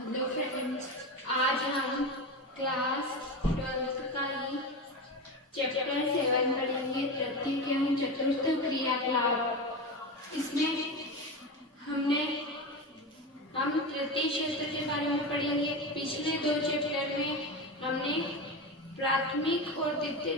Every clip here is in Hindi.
हेलो फ्रेंड्स, आज हम क्लास 12th का ही चैप्टर 7 पढ़ेंगे, तृतीय एवं चतुर्थ क्रियाकलाप। इसमें हम तृतीय क्षेत्र के बारे में पढ़ेंगे। पिछले 2 चैप्टर में हमने प्राथमिक और द्वितीय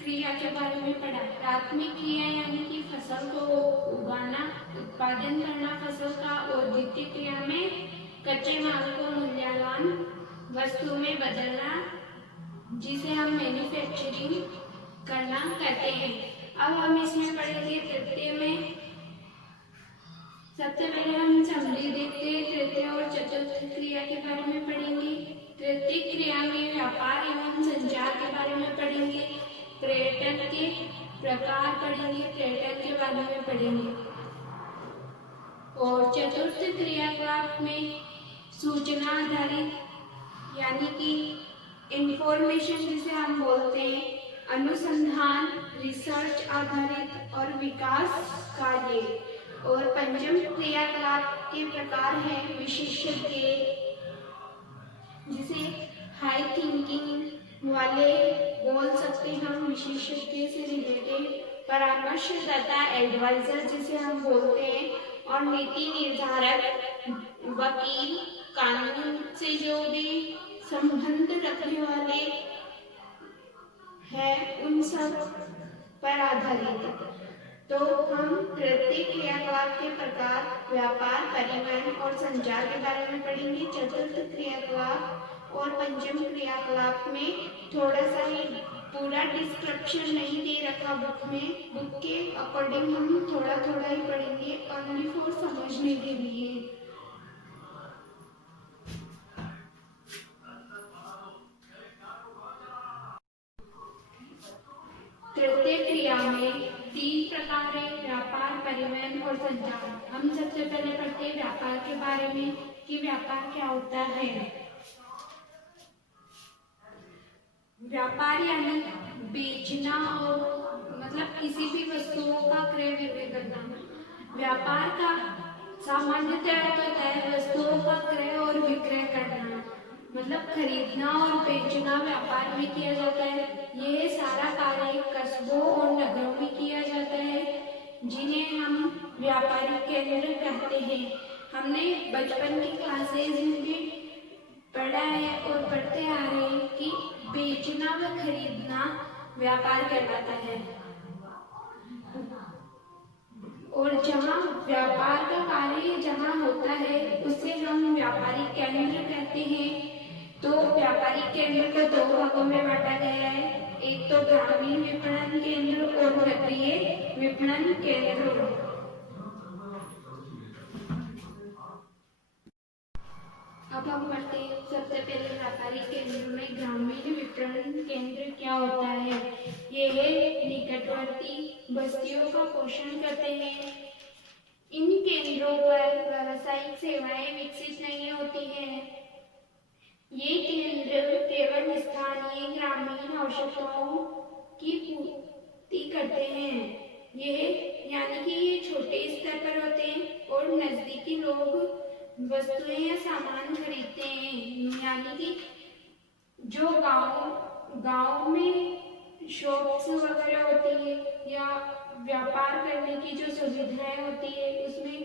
क्रिया के बारे में पढ़ा। प्राथमिक क्रिया यानी कि फसल को उगाना, उत्पादन करना फसल का, और द्वितीय क्रिया में कच्चे माल को मूल्यवान वस्तु में बदलना, जिसे हम मैन्युफैक्चरिंग करना कहते हैं। अब हम इसमें पढ़ेंगे तृतीय में। सबसे पहले हम समरी देखते हैं। तृतीय और चतुर्थ क्रिया के बारे में पढ़ेंगे। तृतीय क्रिया में व्यापार एवं संचार के बारे में पढ़ेंगे। पर्यटन के प्रकार पढ़ेंगे, पर्यटन के बारे में पढ़ेंगे। और चतुर्थ क्रियाकलाप में सूचना आधारित यानी कि इंफॉर्मेशन जिसे हम बोलते हैं, अनुसंधान, रिसर्च आधारित और विकास कार्य। और पंचम क्रियाकलाप के प्रकार हैं विशेषज्ञ, जिसे हाई थिंकिंग वाले बोल सकते हैं हम, विशेषज्ञ से रिलेटेड। परामर्शदाता, एडवाइजर जिसे हम बोलते हैं। और नीति निर्धारक, वकील, कानून से जो भी संबंध रखने वाले हैं, उन सब पर आधारित। तो हम तृतीय क्रियाकलाप के प्रकार, व्यापार, परिवहन और संचार के बारे में पढ़ेंगे। चतुर्थ क्रियाकलाप और पंचम क्रियाकलाप में थोड़ा सा ही, पूरा डिस्क्रिप्शन नहीं दे रखा बुक के अकॉर्डिंग हम थोड़ा थोड़ा ही पढ़ेंगे, ओनली फॉर समझने के लिए। तृतीय क्रिया में 3 प्रकार है, व्यापार, परिवहन और संचार। हम सबसे पहले पढ़ते हैं व्यापार के बारे में कि व्यापार क्या होता है। व्यापार यानी बेचना और मतलब किसी भी वस्तुओं का क्रय विक्रय करना। व्यापार का सामान्यतः होता है वस्तुओं का क्रय और विक्रय करना, मतलब खरीदना और बेचना व्यापार में किया जाता है। यह सारा कार्य कस्बों और नगरों में किया जाता है, जिन्हें हम व्यापारिक केंद्र कहते हैं। हमने बचपन की क्लासेज में पढ़ा है और पढ़ते आ रहे हैं कि बेचना व खरीदना व्यापार कहलाता है। और जहाँ व्यापार का कार्य जहाँ होता है उसे हम व्यापारिक केंद्र कहते हैं। तो व्यापारिक केंद्र को 2 भागों में बांटा गया है, एक तो ग्रामीण विपणन केंद्र और नगरीय विपणन केंद्र। अब हम पढ़ते हैं सबसे पहले व्यापारिक केंद्र में ग्रामीण विपणन केंद्र क्या होता है। यह निकटवर्ती बस्तियों का पोषण करते हैं। इन केंद्रों पर व्यावसायिक सेवाएं विकसित नहीं होती हैं। ये केंद्र केवल स्थानीय ग्रामीण आवश्यकताओं की पूर्ति करते हैं। यह यानी कि ये छोटे स्तर पर होते हैं और नजदीकी लोग वस्तुएं या सामान खरीदते हैं। यानी कि जो गांव में शॉप्स वगैरह होती है या व्यापार करने की जो सुविधाएं होती है, उसमें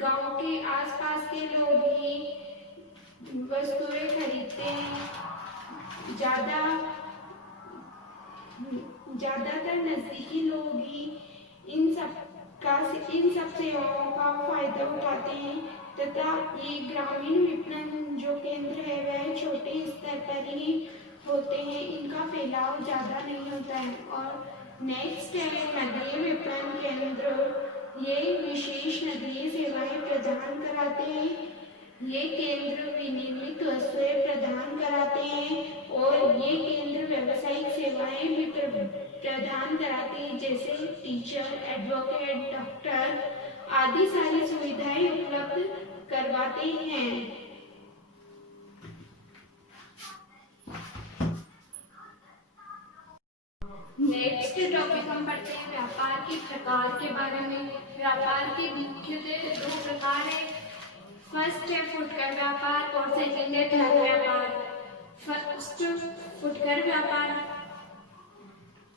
गांव के आसपास के लोग ही वस्तुएं खरीदते हैं। ज्यादातर नजदीकी लोग ही इन सब सेवाओं का फायदा उठाते हैं तथा ये ग्रामीण विपणन जो केंद्र है वह छोटे स्तर पर ही होते हैं, इनका फैलाव ज्यादा नहीं होता है। और नेक्स्ट है नगरीय विपणन केंद्र। ये विशेष नगरीय सेवाएं प्रदान कराते हैं। ये केंद्र विनिर्मित वस्तुएं प्रदान कराते हैं और ये केंद्र व्यावसायिक सेवाएं भी प्रदान कराते हैं, जैसे टीचर, एडवोकेट, डॉक्टर आदि सारी सुविधाएं उपलब्ध करवाते हैं। नेक्स्ट टॉपिक हम पढ़ते हैं व्यापार के प्रकार के बारे में। व्यापार के मुख्यतः 2 प्रकार है, फर्स्ट है फुटकर व्यापार और सेकंड है घर व्यापार। फर्स्ट फुटकर व्यापार,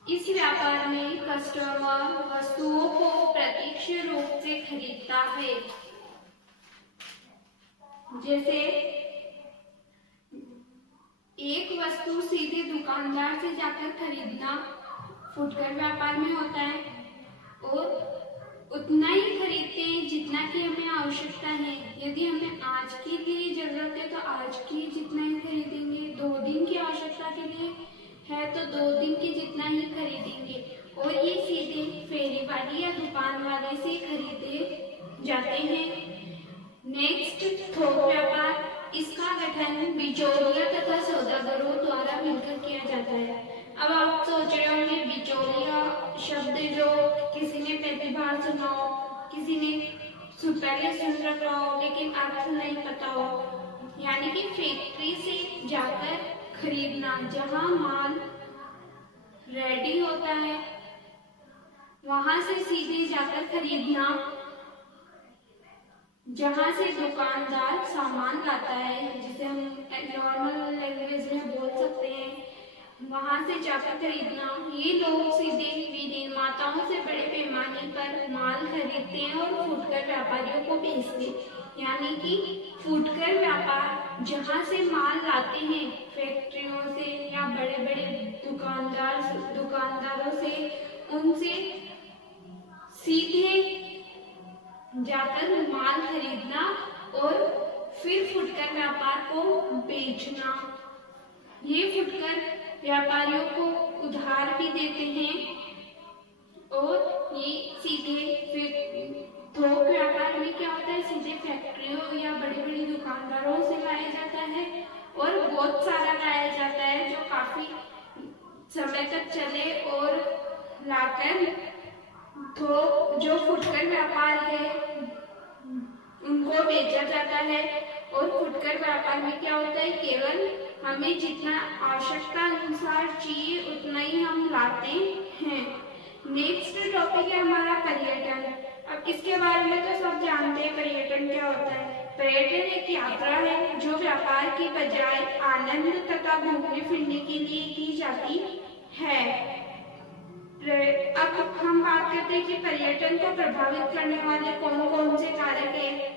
इस व्यापार में कस्टमर वस्तुओं को प्रत्यक्ष रूप से खरीदता है। जैसे एक वस्तु सीधे दुकानदार से जाकर खरीदना फुटकर व्यापार में होता है और उतना ही खरीदते हैं जितना कि हमें आवश्यकता है। यदि हमें आज के लिए जरूरत है तो आज की जितना ही खरीदेंगे, 2 दिन की आवश्यकता के लिए है तो 2 दिन की जितना ही खरीदेंगे और ये सीधे फेरी वाली या दुकान वाले से खरीदे जाते हैं। नेक्स्ट थोक व्यापार, इसका गठन बिचौलिया तथा सौदागरों द्वारा मिलकर किया जाता है। अब आप सोच रहे होंगे बिचौलिया शब्द जो किसी ने पहली बार सुना हो, किसी ने पहले सुन रखा हो लेकिन अर्थ नहीं पता हो, यानी कि फैक्ट्री से जाकर खरीदना, जहां माल रेडी होता है वहां से सीधे जाकर खरीदना, जहां से दुकानदार सामान लाता है, जिसे हम नॉर्मल लैंग्वेज में बोल सकते हैं, वहां से जाकर खरीदना। ये लोग सीधे विनिर्माताओं से बड़े पैमाने पर माल खरीदते हैं और फुटकर व्यापारियों को बेचते हैं। यानी कि फुटकर व्यापार जहां से माल लाते हैं फैक्ट्रियों से या बड़े बड़े दुकानदारों से, उनसे सीधे जाकर माल खरीदना और फिर फुटकर व्यापार को बेचना। ये फुटकर व्यापारियों को उधार भी देते हैं और ये सीधे फिर थोक व्यापार में क्या होता है, सीधे फैक्ट्रियों या बड़ी बड़ी दुकानदारों से लाया जाता है और बहुत सारा लाया जाता है जो काफी समय तक चले और लाकर तो जो फुटकर व्यापार है उनको बेचा जाता है। और फुटकर व्यापार में क्या होता है, केवल हमें जितना आवश्यकता अनुसार चाहिए उतना ही हम लाते हैं। नेक्स्ट टॉपिक है हमारा पर्यटन। अब इसके बारे में तो सब जानते हैं पर्यटन क्या होता है। पर्यटन एक यात्रा है जो व्यापार की बजाय आनंद तथा घूमने फिरने के लिए की जाती है। अब हम बात करते हैं कि पर्यटन को प्रभावित करने वाले कौन कौन से कारक हैं।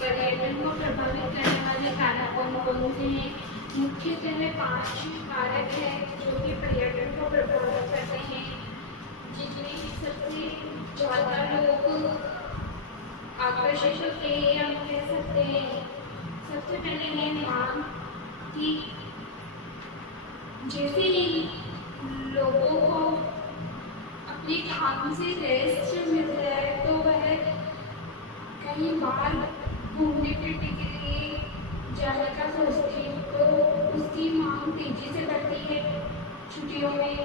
पर्यटन को प्रभावित करने वाले कारक कौन कौन से हैं। मुख्यतः 5 कारक हैं जो कि पर्यटन को प्रभावित करते हैं, जिसमें सबसे ज्यादा लोग आकर्षित होते हैं या कह सकते हैं। सबसे पहले है मांग कि जैसे ही लोगों को अपने काम से रेस्ट मिल जाए तो वह कहीं बाहर घूमने फिरने के लिए जाने का सोचते हैं, तो उसकी मांग तेजी से बढ़ती है। छुट्टियों में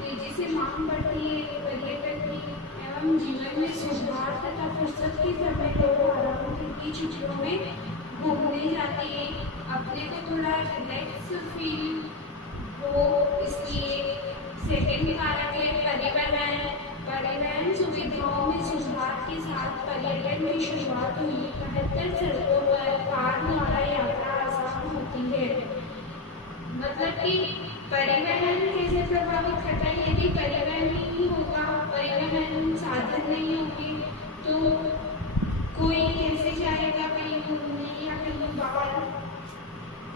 तेजी से मांग बढ़ती है पर्यटन की एवं जीवन में सुधार तथा फुर्सत के समय लोग आराम की छुट्टियों में घूमने जाते हैं, अपने को थोड़ा रिलैक्स फील हो। इसलिए सेकंड कारक है परिवहन। परिवहन सुविधाओं में सुधार के साथ पर्यटन की शुरुआत हुई। 72 सड़कों पर कार द्वारा यात्रा आसान होती है। मतलब कि परिवहन कैसे प्रभावित करता है, यदि परिवहन नहीं होगा, परिवहन साधन नहीं होंगे तो कोई कैसे जाएगा कहीं घूमने या कहीं बाहर,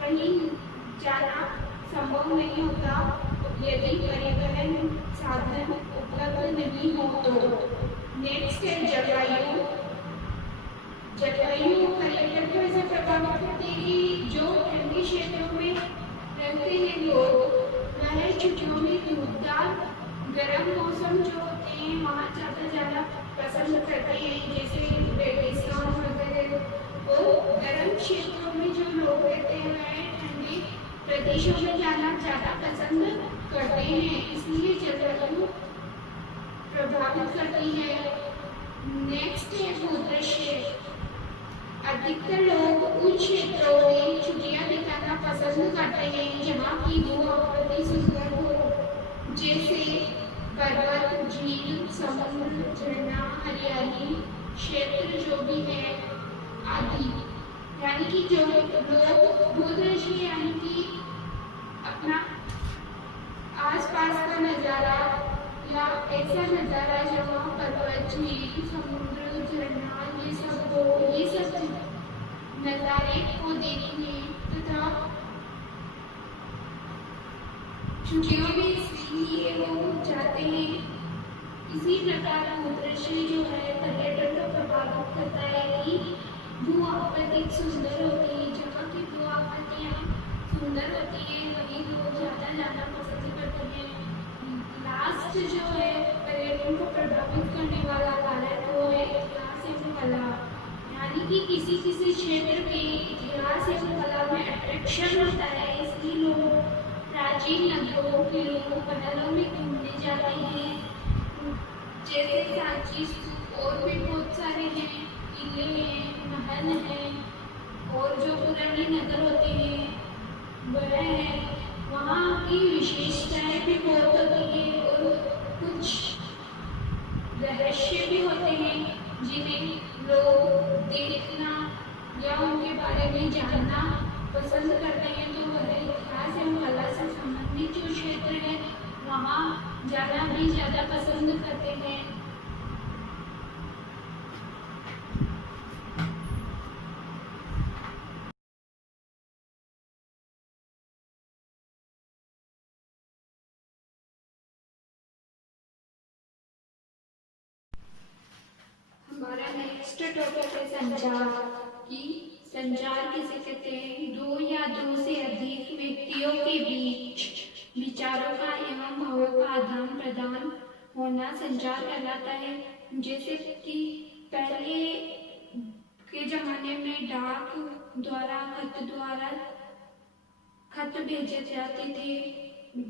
कहीं जाना संभव नहीं होता यदि परिवहन साधन उपलब्ध नहीं हो तो। नेक्स्ट है जलवायु। जलवायु पर्यटन को ऐसे प्रभावित करती है कि जो ठंडी क्षेत्रों में रहते हैं लोग, वह छुट्टियों में धूपदार गर्म मौसम जो होते हैं वहाँ ज़्यादा पसंद करते हैं, जैसे रेगिस्तान वगैरह। और गर्म क्षेत्रों में जो लोग रहते हैं वह ठंडी प्रदेशों में जाना ज़्यादा पसंद करते हैं, इसलिए जलवायु प्रभावित करती है। नेक्स्ट है भूदृश्य। अधिकतर लोग उन क्षेत्रों में छुट्टियां बिताना पसंद करते हैं जहाँ की भू आकृति सुंदर हो, जैसे पर्वत, झील, क्षेत्र जो भी है आदि, यानी कि जो लोग भूदृश्य यानी कि अपना आसपास का नज़ारा या ऐसा नज़ारा जहाँ पर्वत, झील, समुद्र, झरना ये सब हो, ये सब नज़ारे को देखने तथा छुट्टियों में इसलिए वो जाते हैं। इसी प्रकार भूदृश्य जो है पर्यटन को प्रभावित करता है कि भू आकृतिक सुंदर होती है। जहाँ की भू आकृतियाँ सुंदर होती है वहीं लोग ज़्यादा जाना पसंद करते हैं। लास्ट जो है पर्यटन को प्रभावित करने वाला कारक वो है इतिहास एवं कला, यानी कि किसी किसी क्षेत्र के इतिहास एवं कला में अट्रैक्शन होता है, इसलिए लोग प्राचीन नगरों किलों महलों में घूमने जाते हैं। जैसे सांची स्तूप और भी बहुत सारे हैं, किले हैं, महल हैं और जो पुराने नगर होते हैं वह है। वहाँ की विशेषताएं भी बहुत होती है और कुछ रहस्य भी होते हैं जिन्हें लोग देखना या उनके बारे में जानना पसंद करते हैं। तो वह इतिहास एवं कला से संबंधित जो क्षेत्र है वहाँ जाना भी ज़्यादा पसंद करते हैं। हमारा नेक्स्ट टॉपिक है संचार की। संचार किसे कहते हैं? दो या दो से अधिक व्यक्तियों के बीच विचारों का एवं भावों का आदान प्रदान होना संचार कहलाता है। जैसे कि पहले के जमाने में डाक द्वारा खत भेजे जाते थे,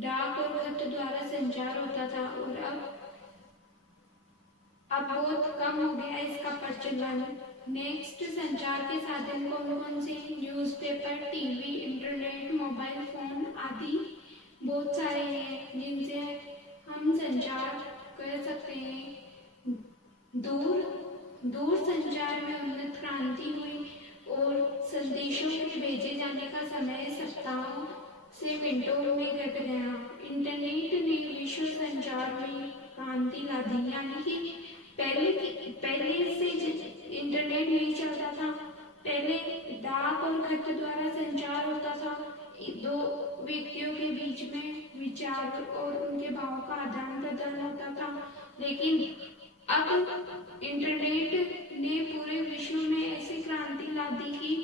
डाक और खत द्वारा संचार होता था और अब बहुत कम हो गया इसका प्रचलन। नेक्स्ट संचार के साधन कौन कौन से? Newspaper, TV, internet, mobile phone आदि बहुत सारे हैं जिनसे हम संचार कर सकते हैं। दूर संचार में उन्नत क्रांति हुई और संदेशों के भेजे जाने का समय सप्ताहों से मिनटों में घट गया। इंटरनेट ने विश्व संचार में क्रांति ला दी, यानी कि पहले से इंटरनेट नहीं चलता था। पहले डाक और खत द्वारा संचार होता था, दो व्यक्तियों के बीच में विचार और उनके भावों का आदान प्रदान होता था। लेकिन अब इंटरनेट ने पूरे विश्व में ऐसी क्रांति ला दी कि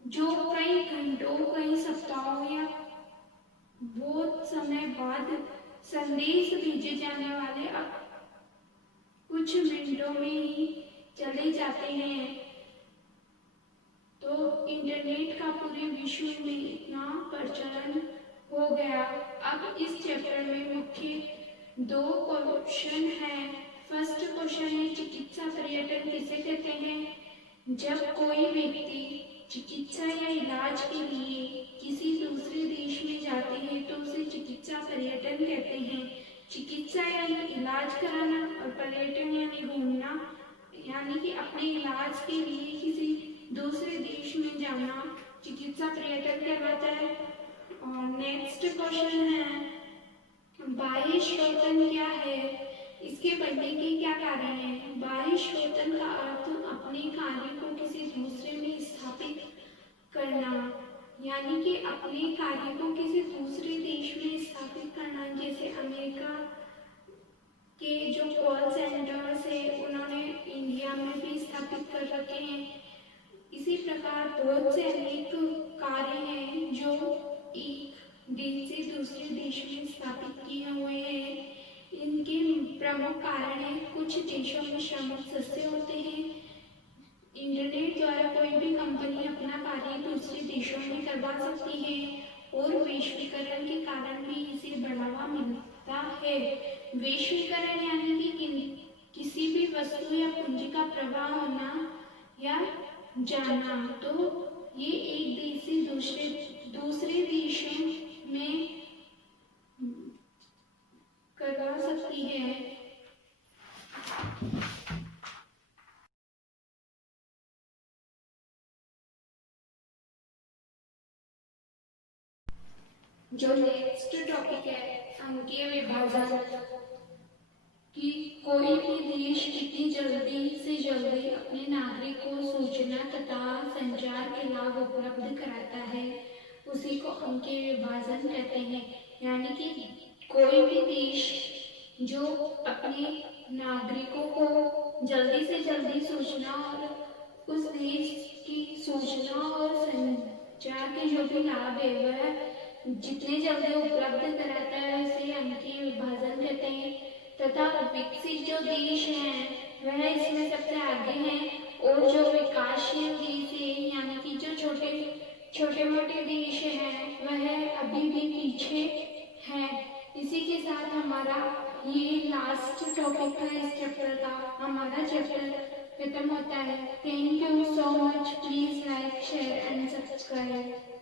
जो कई घंटों, कई सप्ताहों या बहुत समय बाद संदेश भेजे जाने वाले अब कुछ मिनटों में ही चले जाते हैं। तो इंटरनेट का पूरे विश्व में इतना प्रचलन हो गया। अब इस चैप्टर में मुख्य दो क्वेश्चन हैं। फर्स्ट क्वेश्चन है चिकित्सा पर्यटन किसे कहते हैं? जब कोई व्यक्ति चिकित्सा या इलाज के लिए किसी दूसरे देश में जाते हैं तो उसे चिकित्सा पर्यटन कहते हैं। चिकित्सा यानी इलाज कराना और पर्यटन यानी घूमना, यानी कि अपने इलाज के लिए किसी दूसरे देश में जाना चिकित्सा पर्यटन कहलाता है। और नेक्स्ट क्वेश्चन है बाह्य श्रोतन क्या है? इसके बनने के क्या कारण है? बाह्य श्रोतन का अर्थ अपने कार्य को किसी दूसरे में स्थापित करना, यानी कि अपने कार्य को किसी दूसरे देश में स्थापित करना। जैसे अमेरिका के जो कॉल सेंटर्स है उन्होंने इंडिया में भी स्थापित कर रखे हैं। इसी प्रकार बहुत से अनेक कार्य हैं जो एक देश से दूसरे देश में स्थापित किए हुए हैं। इनके प्रमुख कारण है कुछ देशों में श्रमिक सस्ते होते हैं। इंटरनेट द्वारा कोई भी कंपनी अपना कार्य दूसरे देशों में करवा सकती है और वैश्वीकरण के कारण भी इसे बढ़ावा मिलता है। वैश्वीकरण यानी कि किसी भी वस्तु या पूंजी का प्रवाह होना या जाना। तो ये एक देश से दूसरे देशों में करवा सकती है। जो नेक्स्ट टॉपिक है अंकीय विभाजन कि कोई भी देश कितनी जल्दी से जल्दी अपने नागरिक को सूचना तथा संचार के लाभ उपलब्ध कराता है उसी को अंकीय विभाजन कहते हैं। यानी कि कोई भी देश जो अपने नागरिकों को जल्दी से जल्दी सूचना और उस देश की सूचना और संचार के जो भी लाभ है वह जितने जल्दी उपलब्ध कराता है उसे अंकीय विभाजन कहते हैं। तथा विकसित जो देश हैं वह इसमें सबसे आगे हैं और जो विकासशील देश है यानी कि जो छोटे छोटे मोटे देश हैं वह अभी भी पीछे हैं। इसी के साथ हमारा ये लास्ट टॉपिक था इस चैप्टर का, हमारा चैप्टर खत्म होता है। Thank you so much. Please like share and subscribe.